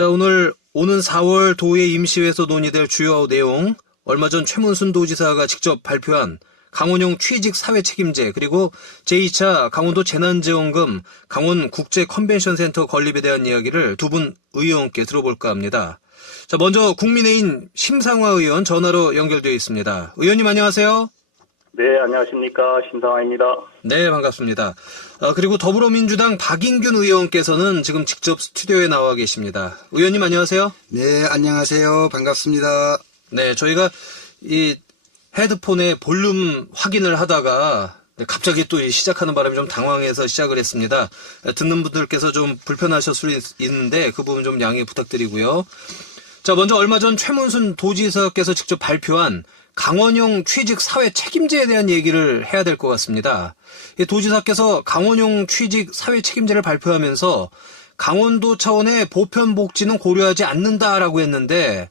자, 오늘 오는 4월 도의 임시회에서 논의될 주요 내용, 얼마 전 최문순 도지사가 직접 발표한 강원형 취직 사회 책임제, 그리고 제2차 강원도 재난지원금 강원 국제 컨벤션 센터 건립에 대한 이야기를 두 분 의원께 들어볼까 합니다. 자, 먼저 국민의힘 심상화 의원 전화로 연결되어 있습니다. 의원님 안녕하세요. 네, 안녕하십니까. 심상화입니다. 네, 반갑습니다. 그리고 더불어민주당 박인균 의원께서는 지금 직접 스튜디오에 나와 계십니다. 의원님 안녕하세요. 네, 안녕하세요. 반갑습니다. 네, 저희가 이 헤드폰의 볼륨 확인을 하다가 갑자기 또 시작하는 바람에 좀 당황해서 시작을 했습니다. 듣는 분들께서 좀 불편하실 수 있는데 그 부분 좀 양해 부탁드리고요. 자, 먼저 얼마 전 최문순 도지사께서 직접 발표한 강원형 취직 사회 책임제에 대한 얘기를 해야 될 것 같습니다. 도지사께서 강원형 취직 사회 책임제를 발표하면서 강원도 차원의 보편 복지는 고려하지 않는다라고 했는데,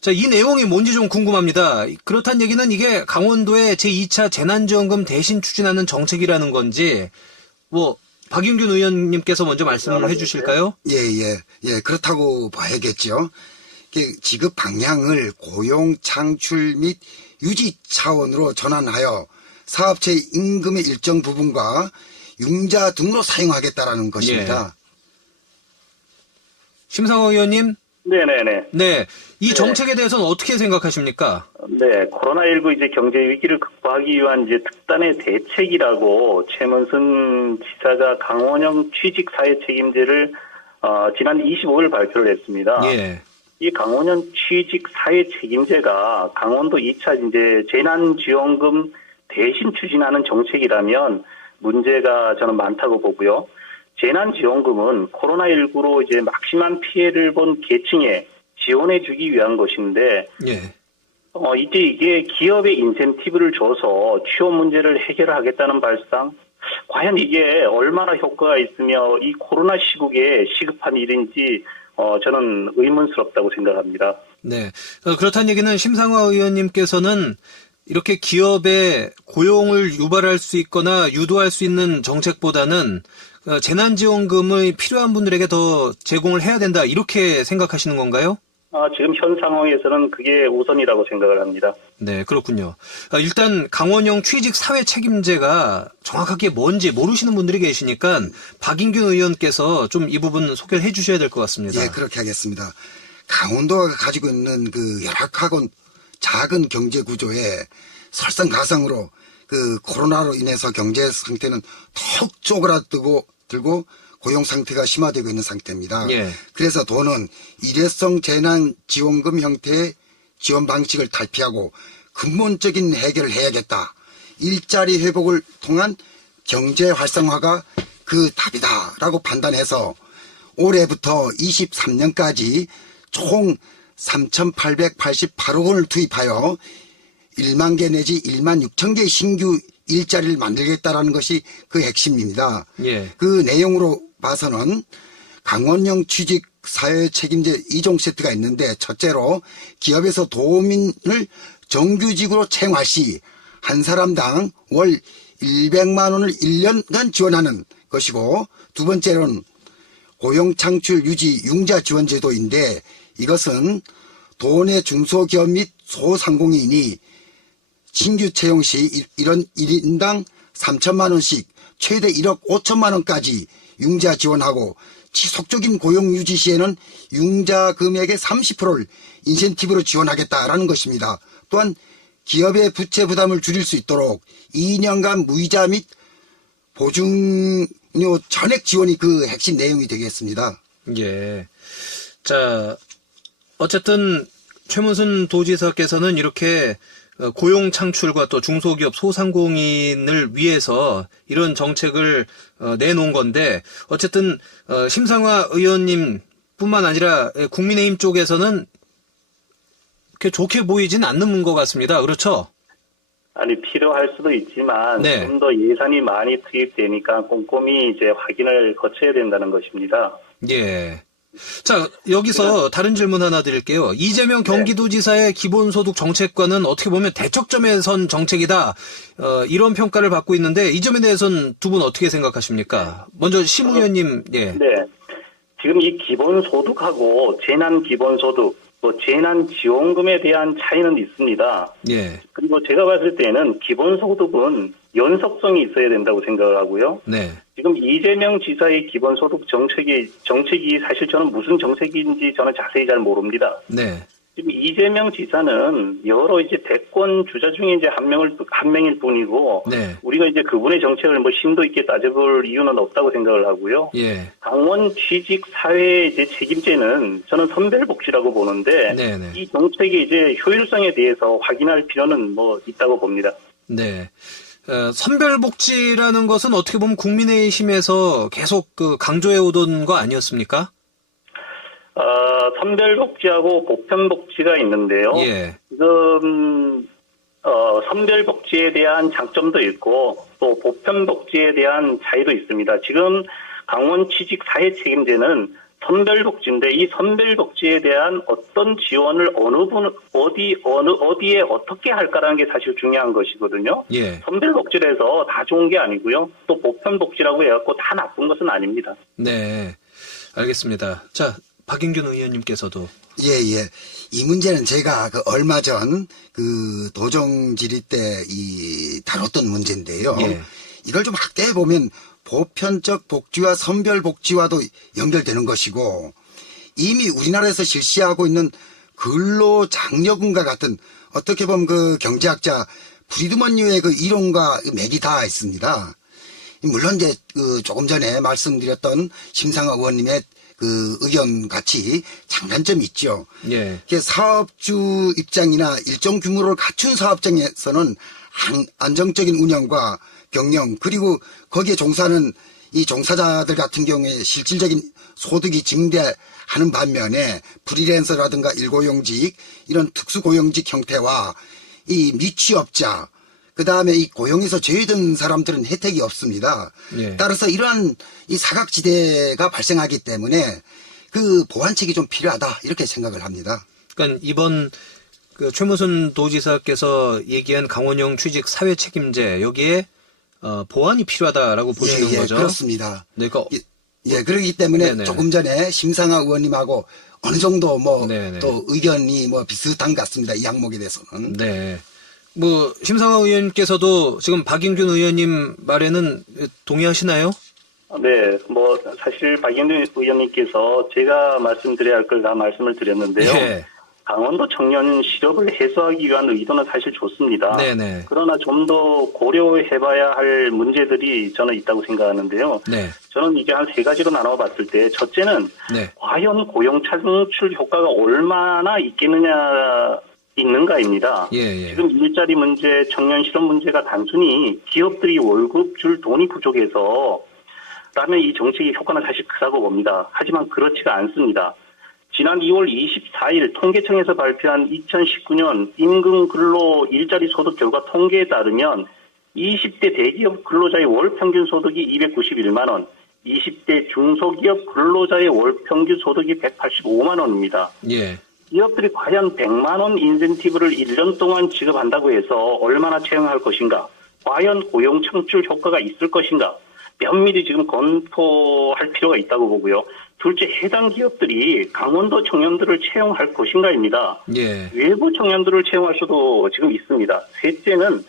자, 이 내용이 뭔지 좀 궁금합니다. 그렇다는 얘기는 이게 강원도의 제2차 재난지원금 대신 추진하는 정책이라는 건지, 박인균 의원님께서 먼저 말씀을 해주실까요? 예, 그렇다고 봐야겠죠. 지급 방향을 고용 창출 및 유지 차원으로 전환하여 사업체 임금의 일정 부분과 융자 등으로 사용하겠다라는 것입니다. 예. 심상화 의원님? 네네네. 네. 이 정책에 대해서는 어떻게 생각하십니까? 네, 코로나19 이제 경제 위기를 극복하기 위한 이제 특단의 대책이라고 최문순 지사가 강원형 취직 사회 책임제를 지난 25일 발표를 했습니다. 예. 이 강원형 취직 사회 책임제가 강원도 2차 이제 재난지원금 대신 추진하는 정책이라면 문제가 저는 많다고 보고요. 재난지원금은 코로나19로 이제 막심한 피해를 본 계층에 지원해주기 위한 것인데, 예. 이제 이게 기업의 인센티브를 줘서 취업 문제를 해결하겠다는 발상, 과연 이게 얼마나 효과가 있으며 이 코로나 시국에 시급한 일인지 저는 의문스럽다고 생각합니다. 네. 그렇다는 얘기는 심상화 의원님께서는 이렇게 기업의 고용을 유발할 수 있거나 유도할 수 있는 정책보다는 재난지원금을 필요한 분들에게 더 제공을 해야 된다, 이렇게 생각하시는 건가요? 지금 현 상황에서는 그게 우선이라고 생각을 합니다. 네, 그렇군요. 일단 강원형 취직 사회 책임제가 정확하게 뭔지 모르시는 분들이 계시니까 박인균 의원께서 좀 이 부분 소개를 해 주셔야 될 것 같습니다. 예, 그렇게 하겠습니다. 강원도가 가지고 있는 그 열악하고 작은 경제 구조에 설상가상으로 그 코로나로 인해서 경제 상태는 더욱 쪼그라들고 고용 상태가 심화되고 있는 상태입니다. 예. 그래서 도는 일회성 재난지원금 형태의 지원 방식을 탈피하고 근본적인 해결을 해야겠다. 일자리 회복을 통한 경제 활성화가 그 답이다라고 판단해서 올해부터 23년까지 총 3,888억 원을 투입하여 1만 개 내지 1만 6천 개의 신규 일자리를 만들겠다라는 것이 그 핵심입니다. 예. 그 내용으로 봐서는 강원형 취직 사회 책임제 2종 세트가 있는데, 첫째로 기업에서 도민을 정규직으로 채용할 시 한 사람당 월 100만 원을 1년간 지원하는 것이고, 두 번째로는 고용 창출 유지 융자 지원 제도인데, 이것은 도내 중소기업 및 소상공인이 신규 채용 시 이런 1인당 3천만 원씩 최대 1억 5천만 원까지 융자 지원하고, 지속적인 고용 유지 시에는 융자 금액의 30%를 인센티브로 지원하겠다라는 것입니다. 또한 기업의 부채 부담을 줄일 수 있도록 2년간 무이자 및 보증료 전액 지원이 그 핵심 내용이 되겠습니다. 예. 자, 어쨌든 최문순 도지사께서는 이렇게 고용 창출과 또 중소기업 소상공인을 위해서 이런 정책을 내놓은 건데, 어쨌든 심상화 의원님 뿐만 아니라 국민의힘 쪽에서는 그렇게 좋게 보이진 않는 것 같습니다. 그렇죠? 아니, 필요할 수도 있지만 네. 좀 더 예산이 많이 투입되니까 꼼꼼히 이제 확인을 거쳐야 된다는 것입니다. 예. 자, 여기서 다른 질문 하나 드릴게요. 이재명 경기도지사의 기본소득 정책과는 어떻게 보면 대척점에 선 정책이다, 이런 평가를 받고 있는데, 이 점에 대해서는 두 분 어떻게 생각하십니까? 먼저 심 의원님. 예. 네. 지금 이 기본소득하고 재난기본소득, 재난지원금에 대한 차이는 있습니다. 예. 그리고 제가 봤을 때는 기본소득은 연속성이 있어야 된다고 생각을 하고요. 네. 지금 이재명 지사의 기본소득 정책이 사실 저는 무슨 정책인지 저는 자세히 잘 모릅니다. 네. 지금 이재명 지사는 여러 이제 대권 주자 중에 이제 한 명일 뿐이고, 네. 우리가 이제 그분의 정책을 뭐 심도 있게 따져볼 이유는 없다고 생각을 하고요. 예. 강원 취직 사회 이제 책임제는 저는 선별복지라고 보는데, 네네. 이 정책의 이제 효율성에 대해서 확인할 필요는 뭐 있다고 봅니다. 네. 선별복지라는 것은 어떻게 보면 국민의힘에서 계속 강조해 오던 거 아니었습니까? 선별복지하고 보편복지가 있는데요. 예. 지금 선별복지에 대한 장점도 있고 또 보편복지에 대한 차이도 있습니다. 지금 강원 취직 사회 책임제는 선별복지인데 이 선별복지에 대한 어떤 지원을 어디에 어떻게 할까라는 게 사실 중요한 것이거든요. 예. 선별복지를 해서 다 좋은 게 아니고요. 또 보편복지라고 해갖고 다 나쁜 것은 아닙니다. 네. 알겠습니다. 자, 박인균 의원님께서도. 예. 이 문제는 제가 얼마 전 도정 질의 때 다뤘던 문제인데요. 예. 이걸 좀 확대해 보면 보편적 복지와 선별 복지와도 연결되는 것이고, 이미 우리나라에서 실시하고 있는 근로장려금과 같은, 어떻게 보면 경제학자 프리드먼유의 이론과 맥이 다 있습니다. 물론 이제 조금 전에 말씀드렸던 심상화 의원님의 의견 같이 장단점이 있죠. 예. 사업주 입장이나 일정 규모를 갖춘 사업장에서는 안정적인 운영과 경영, 그리고 거기에 종사하는 이 종사자들 같은 경우에 실질적인 소득이 증대하는 반면에 프리랜서라든가 일고용직, 이런 특수고용직 형태와 이 미취업자, 그 다음에 이 고용에서 제외된 사람들은 혜택이 없습니다. 예. 따라서 이러한 이 사각지대가 발생하기 때문에 보완책이 좀 필요하다, 이렇게 생각을 합니다. 그러니까 이번 최무순 도지사께서 얘기한 강원형 취직 사회 책임제, 여기에 보완이 필요하다라고 보시는 거죠? 그렇습니다. 네, 그렇기 때문에 네네. 조금 전에 심상화 의원님하고 어느 정도 네네. 또 의견이 비슷한 것 같습니다. 이 항목에 대해서는. 네. 심상화 의원께서도 지금 박인균 의원님 말에는 동의하시나요? 네, 사실 박인균 의원님께서 제가 말씀드려야 할 걸 다 말씀을 드렸는데요. 예. 강원도 청년 실업을 해소하기 위한 의도는 사실 좋습니다. 네네. 그러나 좀 더 고려해봐야 할 문제들이 저는 있다고 생각하는데요. 네. 저는 이게 한 세 가지로 나눠봤을 때, 첫째는 네. 과연 고용 창출 효과가 얼마나 있는가입니다. 예. 지금 일자리 문제, 청년 실업 문제가 단순히 기업들이 월급 줄 돈이 부족해서 라면 이 정책의 효과는 사실 크다고 봅니다. 하지만 그렇지가 않습니다. 지난 2월 24일 통계청에서 발표한 2019년 임금근로 일자리 소득 결과 통계에 따르면 20대 대기업 근로자의 월 평균 소득이 291만 원, 20대 중소기업 근로자의 월 평균 소득이 185만 원입니다. 예. 기업들이 과연 100만 원 인센티브를 1년 동안 지급한다고 해서 얼마나 채용할 것인가? 과연 고용 창출 효과가 있을 것인가? 면밀히 지금 검토할 필요가 있다고 보고요. 둘째, 해당 기업들이 강원도 청년들을 채용할 것인가입니다. 예. 외부 청년들을 채용할 수도 지금 있습니다. 셋째는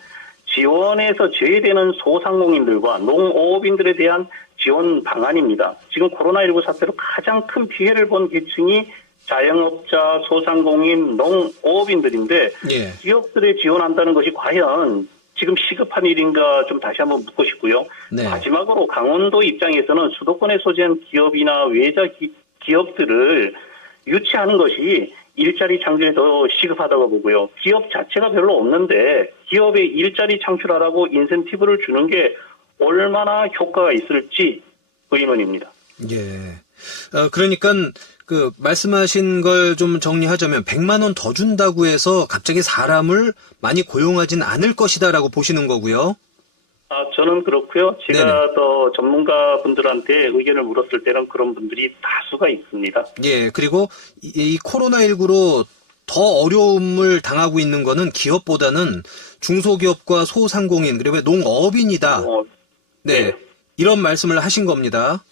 지원에서 제외되는 소상공인들과 농어업인들에 대한 지원 방안입니다. 지금 코로나19 사태로 가장 큰 피해를 본 계층이 자영업자, 소상공인, 농어업인들인데 예. 기업들에 지원한다는 것이 과연 지금 시급한 일인가 좀 다시 한번 묻고 싶고요. 네. 마지막으로 강원도 입장에서는 수도권에 소재한 기업이나 외자 기업들을 유치하는 것이 일자리 창출에 더 시급하다고 보고요. 기업 자체가 별로 없는데 기업에 일자리 창출하라고 인센티브를 주는 게 얼마나 효과가 있을지 의문입니다. 예. 그러니까 말씀하신 걸 좀 정리하자면 100만 원 더 준다고 해서 갑자기 사람을 많이 고용하진 않을 것이다라고 보시는 거고요. 저는 그렇고요. 제가 네네. 더 전문가 분들한테 의견을 물었을 때는 그런 분들이 다수가 있습니다. 예. 그리고 이 코로나19로 더 어려움을 당하고 있는 거는 기업보다는 중소기업과 소상공인 그리고 농업인이다. 네. 네. 이런 말씀을 하신 겁니다.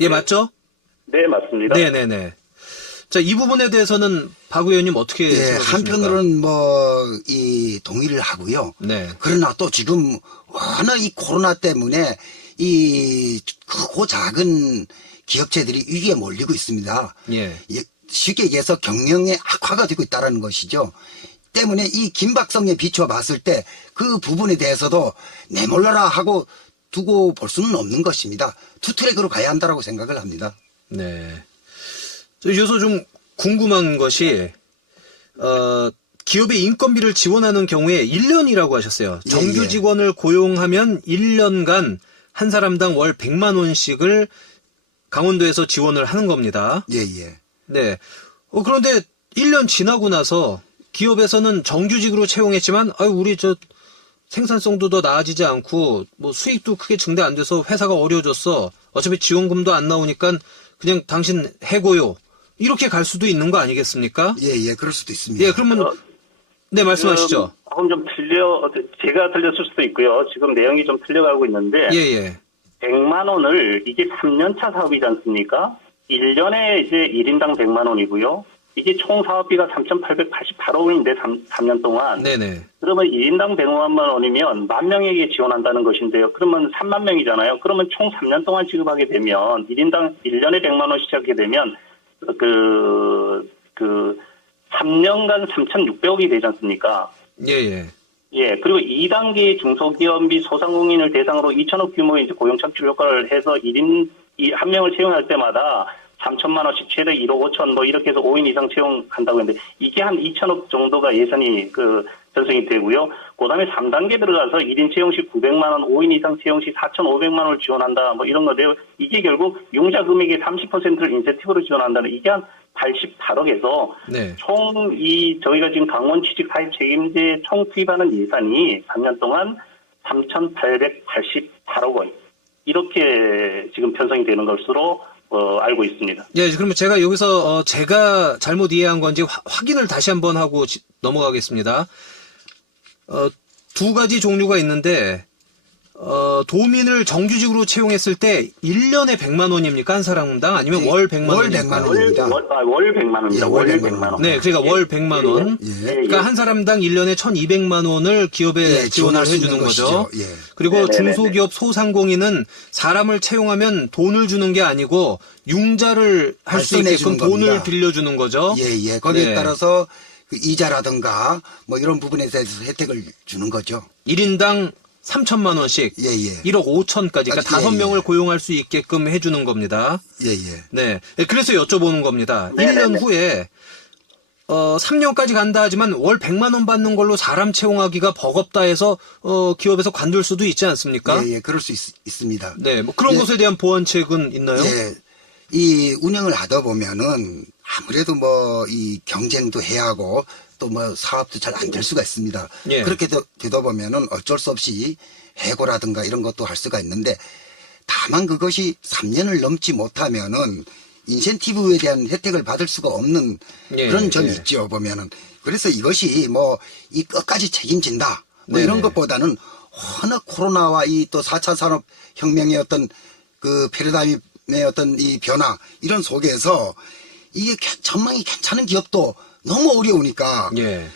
예, 맞죠? 네, 맞습니다. 네네네. 자, 이 부분에 대해서는 박 의원님 어떻게 예, 생각하십니까? 한편으로는 이 동의를 하고요. 네. 그러나 또 지금 워낙 이 코로나 때문에 이 크고 작은 기업체들이 위기에 몰리고 있습니다. 예. 쉽게 얘기해서 경영의 악화가 되고 있다는 것이죠. 때문에 이 긴박성에 비춰 봤을 때 그 부분에 대해서도 내몰라라 하고 두고 볼 수는 없는 것입니다. 투 트랙으로 가야 한다고 생각을 합니다. 네. 여기서 좀 궁금한 것이, 기업의 인건비를 지원하는 경우에 1년이라고 하셨어요. 예, 정규 예. 직원을 고용하면 1년간 한 사람당 월 100만 원씩을 강원도에서 지원을 하는 겁니다. 예, 예. 네. 그런데 1년 지나고 나서 기업에서는 정규직으로 채용했지만, 우리 생산성도 더 나아지지 않고, 수익도 크게 증대 안 돼서 회사가 어려워졌어. 어차피 지원금도 안 나오니까 그냥 당신 해고요. 이렇게 갈 수도 있는 거 아니겠습니까? 예, 예. 그럴 수도 있습니다. 예, 그러면, 네, 말씀하시죠. 조금 좀 제가 틀렸을 수도 있고요. 지금 내용이 좀 틀려가고 있는데, 예, 예. 100만 원을, 이게 3년차 사업이지 않습니까? 1년에 이제 1인당 100만 원이고요. 이게 총 사업비가 3,888억 원인데 3년 동안. 네네. 그러면 1인당 100만 원이면 10,000명에게 지원한다는 것인데요. 그러면 3만 명이잖아요. 그러면 총 3년 동안 지급하게 되면 1인당 1년에 100만 원씩 하게 되면 3년간 3,600억이 되지 않습니까? 예, 예. 예, 그리고 2단계 중소기업 및 소상공인을 대상으로 2천억 규모의 이제 고용 창출 효과를 해서 1인 한 명을 채용할 때마다 3천만 원씩 최대 1억 5천 이렇게 해서 5인 이상 채용한다고 했는데 이게 한 2천억 정도가 예산이 편성이 되고요. 그다음에 3단계 들어가서 1인 채용 시 900만 원, 5인 이상 채용 시 4,500만 원을 지원한다. 이런 건데요. 이게 결국 융자 금액의 30%를 인센티브로 지원한다는 이게 한 88억에서 네. 총 저희가 지금 강원 취직 사업 책임제 총 투입하는 예산이 3년 동안 3,888억 원 이렇게 지금 편성이 되는 것으로 알고 있습니다. 예, 그러면 제가 여기서 제가 잘못 이해한 건지 확인을 다시 한번 하고 넘어가겠습니다. 두 가지 종류가 있는데 도민을 정규직으로 채용했을 때 1년에 100만 원입니까? 한 사람당? 아니면 월 100만 월 원입니까? 100만 원입니다. 월 100만 원입니다. 예, 월 월 100만 원. 네, 그러니까 월 100만 원. 예. 그러니까 한 사람당 1년에 1,200만 원을 기업에 예, 지원을 지원할 수 해주는 있는 거죠. 것이죠. 예. 그리고 네네네네. 중소기업 소상공인은 사람을 채용하면 돈을 주는 게 아니고 융자를 할 수 발전해 있게끔 주는 돈을 겁니다. 빌려주는 거죠. 예, 예. 거기에 네. 따라서 그 이자라든가 이런 부분에 대해서 혜택을 주는 거죠. 1인당 3천만 원씩 예, 예. 1억 5천까지 그러니까 예, 5명을 예. 고용할 수 있게끔 해주는 겁니다. 예, 예. 네. 그래서 여쭤보는 겁니다. 네네네. 1년 후에 3년까지 간다 하지만 월 100만 원 받는 걸로 사람 채용하기가 버겁다 해서 기업에서 관둘 수도 있지 않습니까? 예, 예. 그럴 수 있습니다. 네. 그런 예. 것에 대한 보완책은 있나요? 예. 이 운영을 하다 보면은 아무래도 이 경쟁도 해야 하고 또 사업도 잘 안 될 수가 있습니다. 예. 그렇게 되다 보면은 어쩔 수 없이 해고라든가 이런 것도 할 수가 있는데 다만 그것이 3년을 넘지 못하면은 인센티브에 대한 혜택을 받을 수가 없는 예, 그런 점이 예. 있죠, 보면은. 그래서 이것이 이 끝까지 책임진다. 네네. 이런 것보다는 워낙 코로나와 이 또 4차 산업혁명의 어떤 그 패러다임의 어떤 이 변화 이런 속에서 이게 전망이 괜찮은 기업도 너무 어려우니까 예.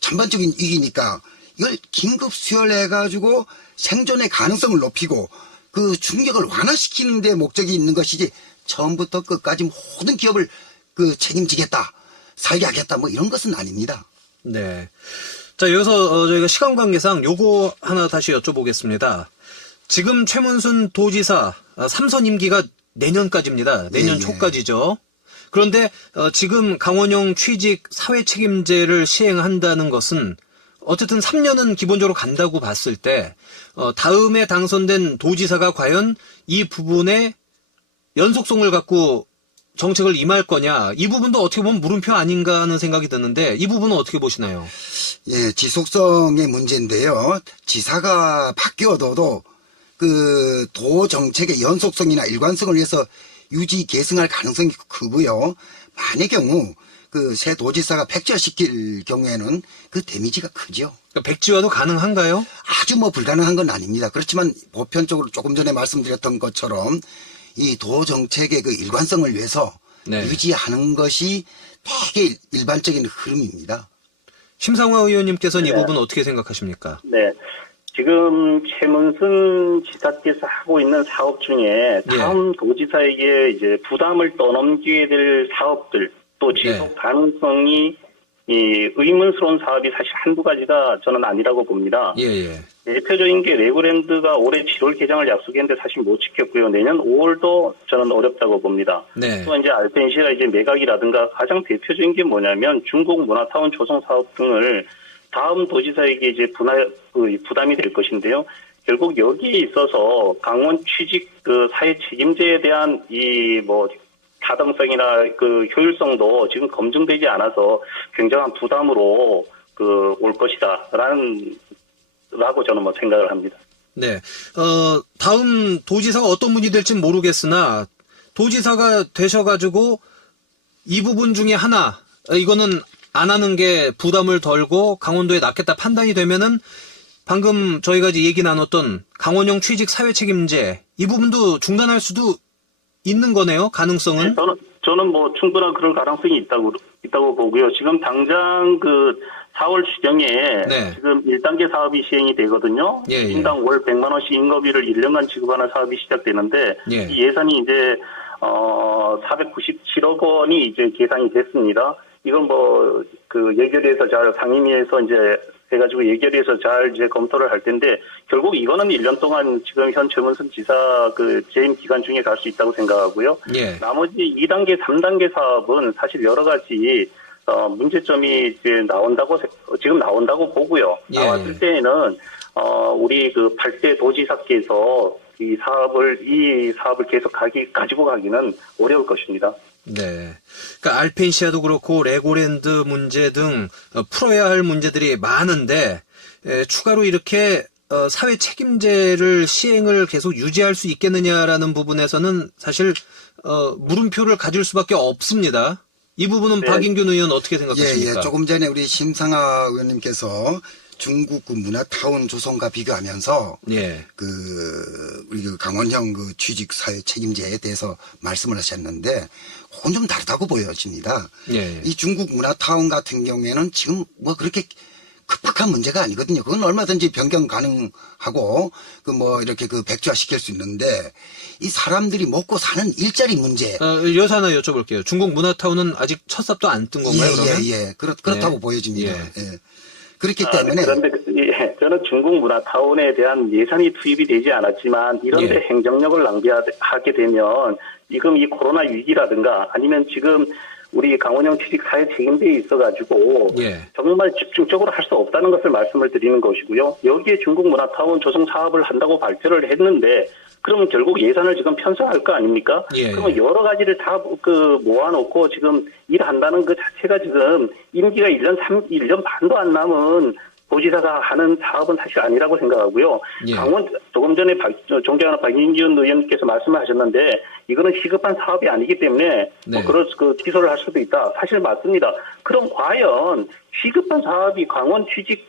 전반적인 위기니까 이걸 긴급 수혈해가지고 생존의 가능성을 높이고 그 충격을 완화시키는 데 목적이 있는 것이지 처음부터 끝까지 모든 기업을 책임지겠다, 살게 하겠다 이런 것은 아닙니다. 네. 자, 여기서 저희가 시간 관계상 요거 하나 다시 여쭤보겠습니다. 지금 최문순 도지사 3선 임기가 내년까지입니다. 내년 예, 예. 초까지죠. 그런데 지금 강원형 취직 사회 책임제를 시행한다는 것은 어쨌든 3년은 기본적으로 간다고 봤을 때 다음에 당선된 도지사가 과연 이 부분에 연속성을 갖고 정책을 임할 거냐, 이 부분도 어떻게 보면 물음표 아닌가 하는 생각이 드는데 이 부분은 어떻게 보시나요? 예, 지속성의 문제인데요. 지사가 바뀌어도 도 정책의 연속성이나 일관성을 위해서 유지 계승할 가능성이 크고요. 만의 경우 새 도지사가 팽절시킬 경우에는 그 데미지가 크죠. 그러니까 백지화도 가능한가요? 아주 불가능한 건 아닙니다. 그렇지만 보편적으로 조금 전에 말씀드렸던 것처럼 이 도 정책의 그 일관성을 위해서 네. 유지하는 것이 되게 일반적인 흐름입니다. 심상화 의원님께서는 이 네. 부분 어떻게 생각하십니까? 네. 지금 최문순 지사께서 하고 있는 사업 중에 다음 도지사에게 이제 부담을 떠넘기게 될 사업들 또 지속 가능성이 이 의문스러운 사업이 사실 한두 가지가 저는 아니라고 봅니다. 예. 대표적인 게 레고랜드가 올해 7월 개장을 약속했는데 사실 못 지켰고요. 내년 5월도 저는 어렵다고 봅니다. 네. 또 이제 알펜시아 이제 매각이라든가 가장 대표적인 게 뭐냐면 중국 문화타운 조성 사업 등을 다음 도지사에게 이제 부담이 될 것인데요. 결국 여기에 있어서 강원 취직 그 사회 책임제에 대한 이 뭐 타당성이나 그 효율성도 지금 검증되지 않아서 굉장한 부담으로 그 올 것이다라고 저는 뭐 생각을 합니다. 네. 다음 도지사가 어떤 분이 될지는 모르겠으나 도지사가 되셔가지고 이 부분 중에 하나, 이거는 안 하는 게 부담을 덜고 강원도에 낫겠다 판단이 되면은 방금 저희가 이제 얘기 나눴던 강원형 취직 사회 책임제 이 부분도 중단할 수도 있는 거네요. 가능성은. 저는 뭐 충분한 그런 가능성이 있다고 보고요. 지금 당장 그 4월 추경에 네. 지금 1단계 사업이 시행이 되거든요. 예. 인당 월 100만 원씩 인건비를 1년간 지급하는 사업이 시작되는데 예. 이 예산이 이제 497억 원이 이제 계산이 됐습니다. 이건 뭐 그 예결위에서 잘 상임위에서 이제 해가지고 예결위에서 잘 이제 검토를 할 텐데 결국 이거는 1년 동안 지금 현 최문순 지사 그 재임 기간 중에 갈 수 있다고 생각하고요. 예. 나머지 2단계, 3단계 사업은 사실 여러 가지 문제점이 이제 지금 나온다고 보고요. 예. 나왔을 때에는 우리 그 8대 도지사께서 이 사업을 계속 가지고 가기는 어려울 것입니다. 네. 그러니까 알펜시아도 그렇고 레고랜드 문제 등 풀어야 할 문제들이 많은데 추가로 이렇게 사회 책임제를 시행을 계속 유지할 수 있겠느냐라는 부분에서는 사실 물음표를 가질 수밖에 없습니다. 이 부분은 네. 박인균 의원 어떻게 생각하십니까? 조금 전에 우리 심상하 의원님께서 중국 그 문화타운 조성과 비교하면서 예. 우리 그 강원형 그 취직 사회 책임제에 대해서 말씀을 하셨는데 그건 좀 다르다고 보여집니다. 예. 이 중국 문화타운 같은 경우에는 지금 뭐 그렇게 급박한 문제가 아니거든요. 그건 얼마든지 변경 가능하고 그 뭐 이렇게 그 백지화 시킬 수 있는데 이 사람들이 먹고 사는 일자리 문제. 여기서 하나 여쭤볼게요. 중국 문화타운은 아직 첫 삽도 안 뜬 건가요? 그러면? 그렇다고 네. 보여집니다. 예. 예. 그렇기 때문에 그런데 저는 중국 문화타운에 대한 예산이 투입이 되지 않았지만 이런 데 예. 행정력을 낭비하게 되면 지금 이 코로나 위기라든가 아니면 지금 우리 강원형 취직 사회 책임제에 있어가지고 예. 정말 집중적으로 할 수 없다는 것을 말씀을 드리는 것이고요. 여기에 중국 문화타운 조성 사업을 한다고 발표를 했는데 그러면 결국 예산을 지금 편성할 거 아닙니까? 예. 그러면 여러 가지를 다 모아놓고 지금 일한다는 그 자체가 지금 임기가 1년 반도 안 남은 도지사가 하는 사업은 사실 아니라고 생각하고요. 예. 조금 전에 존경하는 박인균 의원께서 말씀을 하셨는데 이거는 시급한 사업이 아니기 때문에 네. 취소를 할 수도 있다. 사실 맞습니다. 그럼 과연 시급한 사업이 강원 취직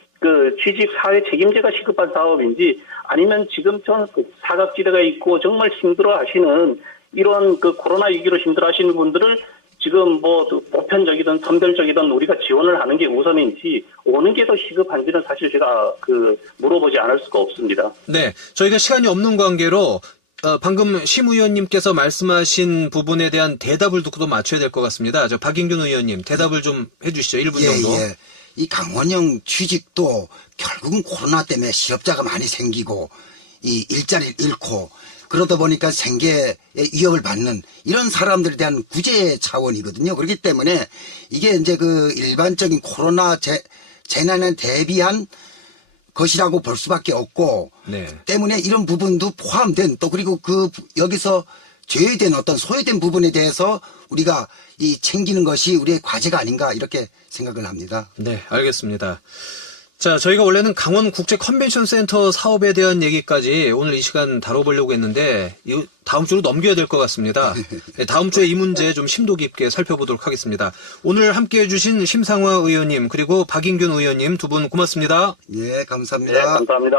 사회 책임제가 시급한 사업인지 아니면 지금 전 사각지대가 있고 정말 힘들어하시는 이런 그 코로나 위기로 힘들어하시는 분들을 지금 뭐 보편적이든 선별적이든 우리가 지원을 하는 게 우선인지 오는 게 더 시급한지는 사실 제가 물어보지 않을 수가 없습니다. 네, 저희가 시간이 없는 관계로 방금 심 의원님께서 말씀하신 부분에 대한 대답을 듣고도 맞춰야 될 것 같습니다. 박인균 의원님 대답을 좀 해주시죠. 1분 정도. 예. 이 강원형 취직도 결국은 코로나 때문에 실업자가 많이 생기고 이 일자리를 잃고 그러다 보니까 생계에 위협을 받는 이런 사람들에 대한 구제 차원이거든요. 그렇기 때문에 이게 이제 그 일반적인 코로나 재난에 대비한 것이라고 볼 수밖에 없고 네. 때문에 이런 부분도 포함된 또 그리고 여기서 제외된 어떤 소외된 부분에 대해서 우리가 이 챙기는 것이 우리의 과제가 아닌가 이렇게 생각을 합니다. 네, 알겠습니다. 자, 저희가 원래는 강원 국제 컨벤션 센터 사업에 대한 얘기까지 오늘 이 시간 다뤄보려고 했는데 이 다음 주로 넘겨야 될 것 같습니다. 네, 다음 주에 이 문제 좀 심도 깊게 살펴보도록 하겠습니다. 오늘 함께해 주신 심상화 의원님 그리고 박인균 의원님 두 분 고맙습니다. 예, 감사합니다. 네, 감사합니다.